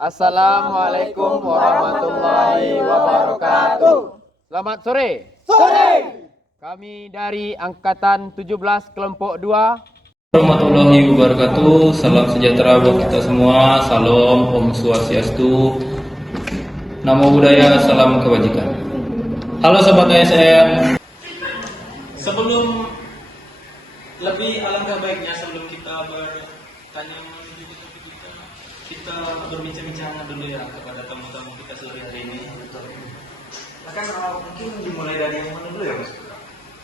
Assalamualaikum warahmatullahi wabarakatuh. Selamat sore. Sore. Kami dari Angkatan 17 Kelompok 2. Warahmatullahi wabarakatuh. Salam sejahtera buat kita semua. Salam Om Swastiastu. Namo Buddhaya, salam kebajikan. Halo Sobat ASN. Sebelum lebih alangkah baiknya sebelum kita bertanya kita berbincang-bincang dulu ya kepada tamu-tamu kita sore hari ini. Maka mungkin dimulai dari yang mana dulu ya Mas?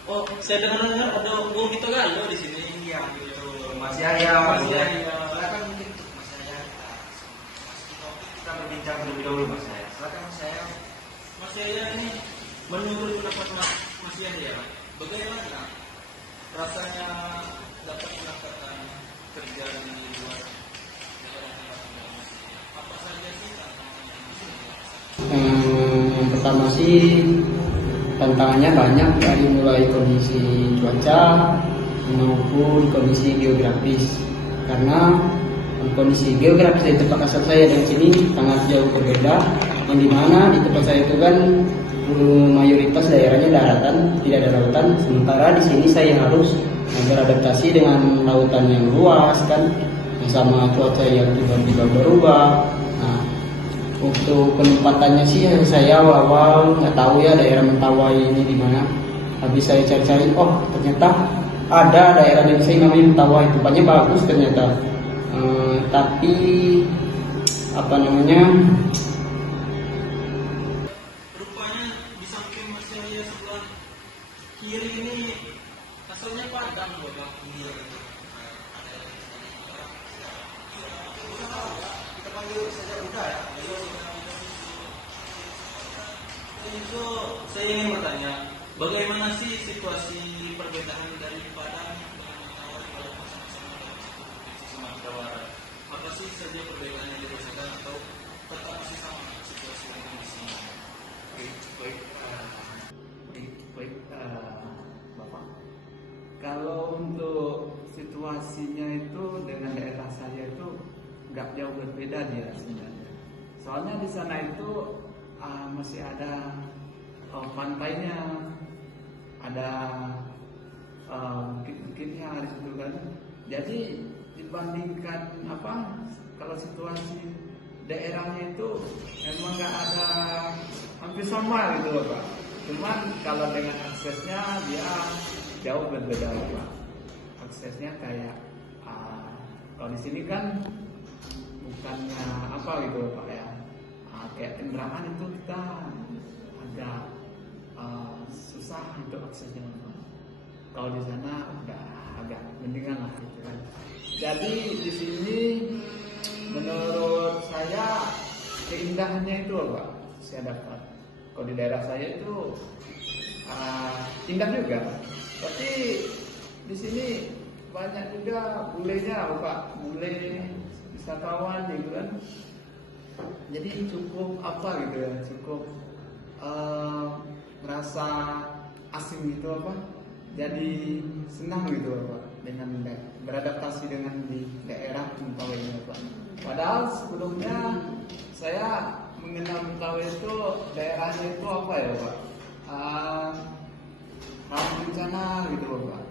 Oh, saya dengar ada Bung Vito Gallo di sini. Iya, gitu. Mas Yahya. Silakan mungkin Mas Yahya. Kita berbincang terlebih dahulu Mas Yahya. Silakan Mas Yahya. Mas Yahya ini menurut pendapat Mas Yahya, bagaimana rasanya dapat mendapatkan kerja di luar negara? Apa saja sih Yang pertama sih tantangannya banyak, dari mulai kondisi cuaca maupun kondisi geografis, karena kondisi geografis di tempat asal saya dan sini sangat jauh berbeda, yang dimana di tempat saya itu kan mayoritas daerahnya daratan, tidak ada lautan, sementara di sini saya harus beradaptasi dengan lautan yang luas kan, sama cuaca yang tiba-tiba berubah. Nah, untuk penempatannya sih saya awal nggak tahu ya daerah Mentawai ini di mana. Habis saya cari-cari, oh ternyata ada daerah yang saya namanya Mentawai, tempatnya bagus ternyata. Tapi apa namanya? rupanya di samping Mas Yahya sebelah kiri ini asalnya Padang Bapak. Kita panggil saja Buddha ya. Itu saya ingin bertanya, bagaimana sih situasi perbedaan dari Padang dengan Mentawai pada masa-masa dari Provinsi Sumatera Barat? Apa sih saja perbedaan yang dirasakan atau tetap masih sama situasi dan kondisinya? Baik, Bapak. Kalau untuk situasinya itu dengan daerah saya itu nggak jauh berbeda dia sebenarnya. Soalnya di sana itu masih ada pantainya, ada bukit-bukitnya di situ kan. Jadi dibandingkan kalau situasi daerahnya itu emang nggak ada, hampir sama gitu loh Pak. Cuman kalau dengan aksesnya dia jauh berbeda Pak. Aksesnya kayak kalau di sini kan bukannya gitu loh Pak ya. Kayak kendaraan itu kita agak susah untuk aksesnya Pak. Kalau di sana udah agak mendingan lah gitu kan. Jadi di sini menurut saya keindahannya itu loh Pak, saya dapat. Kalau di daerah saya itu indah juga, tapi di sini banyak juga bulenya Pak, bule wisatawan gitu kan. Jadi cukup gitu ya, cukup merasa asing gitu jadi senang gitu Pak dengan beradaptasi dengan di daerah Mentawai ini Pak. Padahal sebelumnya saya mengenal Mentawai itu daerahnya itu ya Pak, rawan bencana gitu Pak,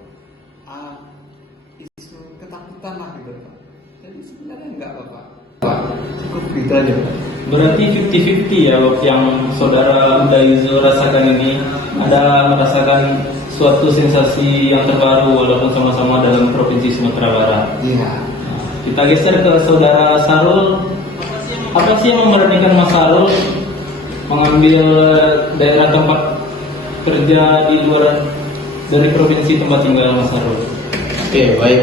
isu ketakutan lah gitu Pak. Jadi sebenarnya enggak Pak, cukup gitu aja Pak. Berarti 50-50 ya waktu yang saudara Daizo rasakan ini, ada merasakan suatu sensasi yang terbaru walaupun sama-sama dalam Provinsi Sumatera Barat. Iya. Kita geser ke saudara Sarul. Apa sih yang memberanikan Mas Sarul mengambil daerah tempat kerja di luar dari provinsi tempat tinggal Mas Sarul? Oke, baik.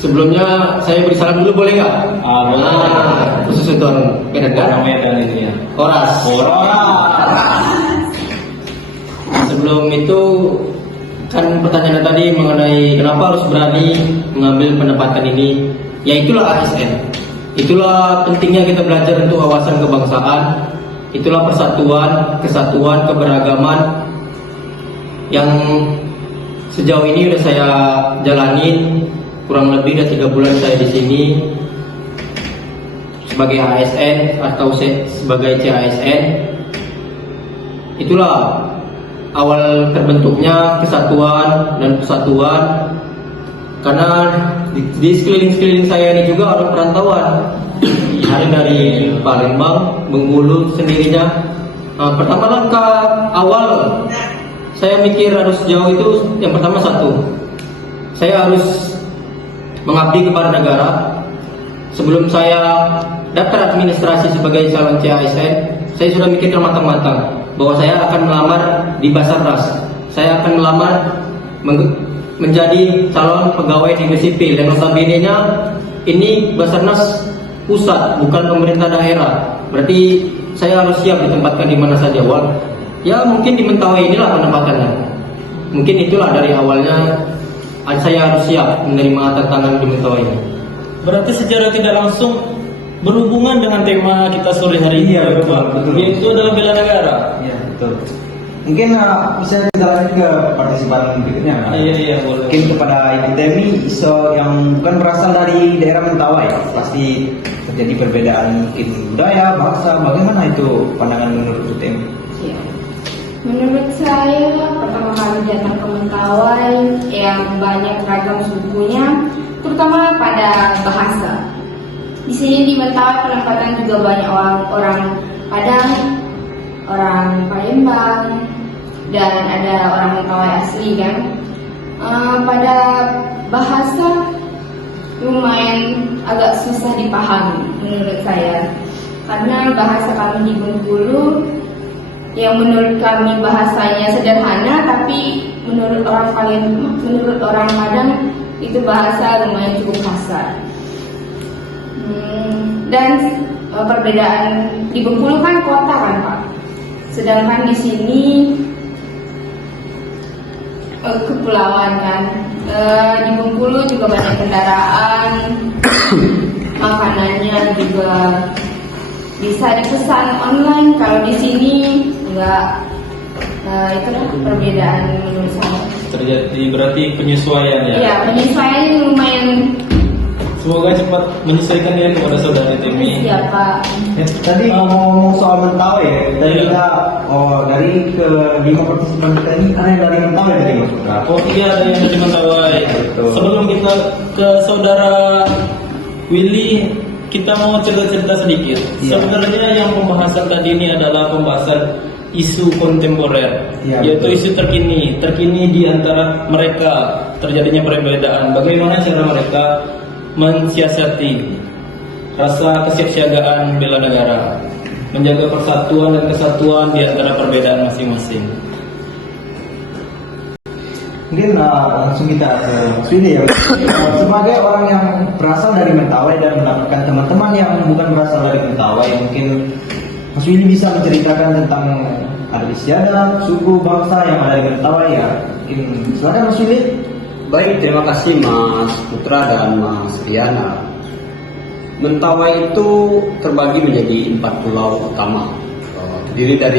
Sebelumnya saya beri salam dulu boleh nggak? Boleh. Khusus untuk Medan kan? Orang Medan ini ya. Oras. Sebelum itu kan pertanyaan tadi mengenai kenapa harus berani mengambil penempatan ini. Ya itulah ASN. Itulah pentingnya kita belajar untuk wawasan kebangsaan. Itulah persatuan, kesatuan, keberagaman yang sejauh ini udah saya jalanin. Kurang lebih udah 3 bulan saya di sini. sebagai ASN atau sebagai CASN. Itulah awal terbentuknya kesatuan dan persatuan, karena di sekeliling saya ini juga orang perantauan, ada dari Palembang, Bengkulu sendirinya. Pertama langkah awal saya mikir harus jauh itu, yang pertama satu, saya harus mengabdi kepada negara. Sebelum saya daftar administrasi sebagai calon CASN, saya sudah mikirkan matang-matang bahwa saya akan melamar di Basarnas. Saya akan melamar menjadi calon pegawai negeri sipil, dan notabene-nya ini Basarnas pusat, bukan pemerintah daerah. Berarti saya harus siap ditempatkan di mana saja. Ya mungkin di Mentawai inilah penempatannya. Mungkin itulah dari awalnya saya harus siap menerima tantangan di Mentawai ini. Berarti secara tidak langsung berhubungan dengan tema kita sore hari ini, Iya, betul. yaitu adalah bela negara. Iya, betul. Mungkin bisa kita lanjut ke partisipan berikutnya. Iya, boleh. Mungkin kepada Ibu Temi, yang bukan berasal dari daerah Mentawai, pasti terjadi perbedaan mungkin budaya, bahasa. Bagaimana itu pandangan menurut Ibu Temi? Ya. Menurut saya, pertama kali datang ke Mentawai yang banyak ragam sukunya, terutama pada bahasa. Di sini di Mentawai penempatan juga banyak orang Padang, orang Palembang, dan ada orang Mentawai asli kan. Pada bahasa lumayan agak susah dipahami menurut saya, karena bahasa kami di Bengkulu yang menurut kami bahasanya sederhana, tapi menurut orang Padang itu bahasa lumayan cukup kasar. Dan perbedaan di Bengkulu kan kota kan Pak, sedangkan di sini kepulauan kan. Di Bengkulu juga banyak kendaraan, makanannya juga bisa dipesan online. Kalau di sini enggak. Itulah perbedaan menurut saya. Terjadi berarti penyesuaian ya. Iya, penyesuaian lumayan. Semoga cepat menyesuaikan diri kepada saudari Temi. Siapa? Tadi ngomong soal Mentawai ya. Tadi Iya. kita dari ke 5 partisipan kita ini ada yang dari Mentawai tadi Mas Putra. Oh iya, ada yang dari Mentawai. Betul. Sebelum kita ke saudara Willy, kita mau cerita-cerita sedikit. Iya. Sebenarnya yang pembahasan tadi ini adalah pembahasan isu kontemporer, Iya, yaitu betul. isu terkini di antara mereka terjadinya perbedaan. Bagaimana cara mereka mensiasati rasa kesiapsiagaan bela negara, menjaga persatuan dan kesatuan di antara perbedaan masing-masing. Mungkin langsung kita ke Mas Willy ya. Sebagai orang yang berasal dari Mentawai dan mendapatkan teman-teman yang bukan berasal dari Mentawai, mungkin Mas Willy bisa menceritakan tentang adat istiadat, suku, bangsa yang ada di Mentawai ya. Mungkin silakan Mas Willy. Baik, terima kasih Mas Putra dan Mas Riana. Mentawai itu terbagi menjadi 4 pulau utama, terdiri dari